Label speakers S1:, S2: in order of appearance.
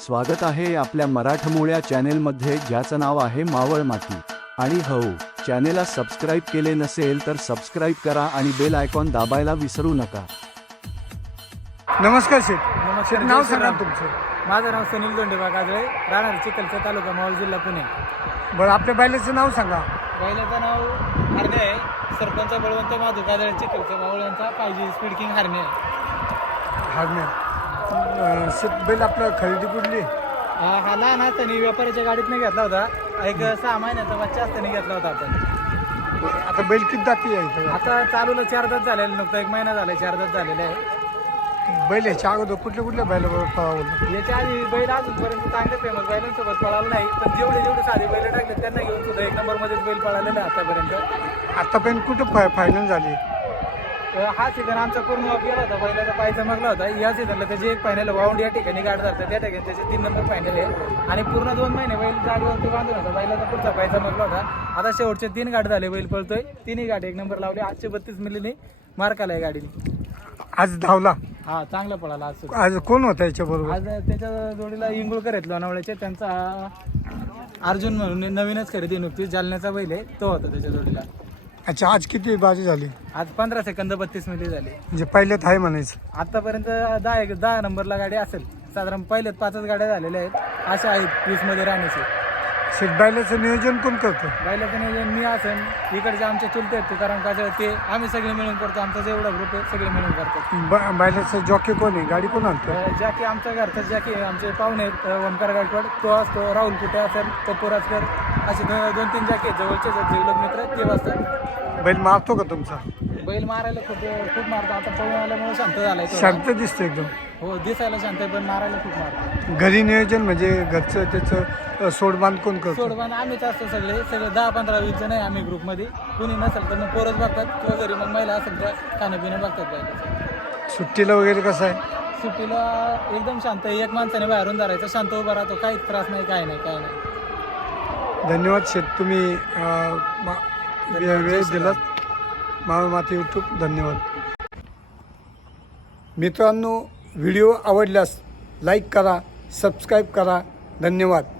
S1: स्वागत आहे आपल्या मराठमोळ्या चॅनेलमध्ये, ज्याचं नाव आहे मावळ माती. आणि हो, चॅनेलला सबस्क्राईब केले नसेल तर सबस्क्राईब करा आणि बेल आयकॉन दाबायला विसरू नका.
S2: नमस्कार शेठ.
S3: नमस्कार.
S2: नाव
S3: जय
S2: सांगा
S3: श्रीराम.
S2: तुमचं.
S3: माझं नाव सुनील दोंडेबा काजळे, राहणार चिखलचा तालुका, मावळ जिल्हा, पुणे.
S2: बरं, आपल्या बैलाचं नाव सांगा.
S3: बैलाचं नाव हरणे आहे. सरपंच बळवंत माधू काजळे, चिखलचा, मावळ यांचा 5G स्पीड किंग हरणे आहे.
S2: हार्डनेर शेठ, बैल आपलं खरेदी कुठली?
S3: हा लहान असताना व्यापाऱ्याच्या गाडीतनं घेतला होता. एक 6 महिन्याचा बच्चा असताना घेतला होता आपण.
S2: आता बैल किती दाती आहे?
S3: आता चालूला 4 दात झालेले, नुकतं 1 महिना झाला, 4 दात झालेले आहे.
S2: बैल ह्याच्या अगोदर कुठल्या बैलाबरोबर पळावलं?
S3: याच्या आधी बैल अजूनपर्यंत चांगले फेमस बैलांसोबत पळाला नाही, पण जेवढे साधे बैल टाकले त्यांना घेऊन सुद्धा 1 नंबरमध्येच बैल पळालेला आहे आतापर्यंत.
S2: आतापर्यंत कुठं फायनल झाली?
S3: हा सीझन आमचा पूर्ण गेला होता, बैलाचा पाय चमकला होता. या सीझनला त्याची 1 फायनल वाऊंड या ठिकाणी गाठ झालं, त्या ठिकाणी त्याचे 3 नंबर फायनल आहे. आणि पूर्ण 2 महिने बैल गाडीवरती बांधून होता, बैलाचा पुढचा पाय चमकला होता. आता शेवटचे 3 गाठ झाले, बैल पळतोय. 3ही गाठ 1 नंबर लावले. 832 मिलीने मार्क आलाय गाडीने.
S2: आज धावला?
S3: हा, चांगला पळाला आज सुद्धा.
S2: आज कोण होता याच्या बरोबर?
S3: आज त्याच्या जोडीला इंगुळकर आहेत लोणावळ्याचे, त्यांचा अर्जुन म्हणून नवीनच खरेदी नुकतीच जालन्याचा बैल आहे, तो होता त्याच्या जोडीला.
S2: अच्छा, आज किती बाजी झाली?
S3: आज 15 सेकंद 32 मिनिटे झाली.
S2: म्हणजे पहिल्यात आहे म्हणायचं.
S3: आतापर्यंत 10 नंबरला गाडी असेल. साधारण पहिल्यात 5च गाड्या झालेल्या आहेत, अशा आहेत 20 मध्ये राहण्याचे.
S2: शेठ, बैलाचं नियोजन कोण करतं?
S3: बैलाचं नियोजन मी असेल, इकडचे आमचे चुलते आहेत तुकाराम काजळे, ते आम्ही सगळे मिळून करतो. आमचा जेवढा ग्रुप आहे सगळे मिळून करतो.
S2: बैलाचं जॉकी कोण आहे? गाडी कोण आणतं?
S3: जॅकी आमच्या घरचा जॅकी, आमचे पाहुणे आहेत, ओमकार गायकवाड तो असतो, राहुल कुटे असेल, पप्पूराजकर, असे 2-3 जॅकी आहेत जवळचे जीवलग मित्र, ते असतात.
S2: बैल मारतो का तुमचा?
S3: बैल मारायला खूप मारतो. आता पळून आल्यामुळे शांत झालाय तो.
S2: शांत दिसतो एकदम.
S3: हो, दिसायला शांत आहे, पण मारायला खूप मारतो.
S2: घरी नियोजन म्हणजे घरचं त्याचं सोडबांध कोण करतो?
S3: सोडबांध आम्हीच असतो, सगळे 10-15-20 जण आहे आम्ही ग्रुपमध्ये. कुणी नसेल तर मग पोरच बघतात, किंवा घरी मग महिला असेल तर खाणंपिणं बघतात बैलाचं.
S2: सुट्टीला वगैरे कसं आहे?
S3: सुट्टीला एकदम शांत आहे. 1 माणसाने बाहेरून धरायचं, शांत उभा राहतो, काहीच त्रास नाही, काय नाही.
S2: धन्यवाद शेठ, तुम्ही वेळ दिलात. मावळ माती यूट्यूब, धन्यवाद. मित्रांनो, व्हिडिओ आवडल्यास लाईक करा, सबस्क्राईब करा. धन्यवाद.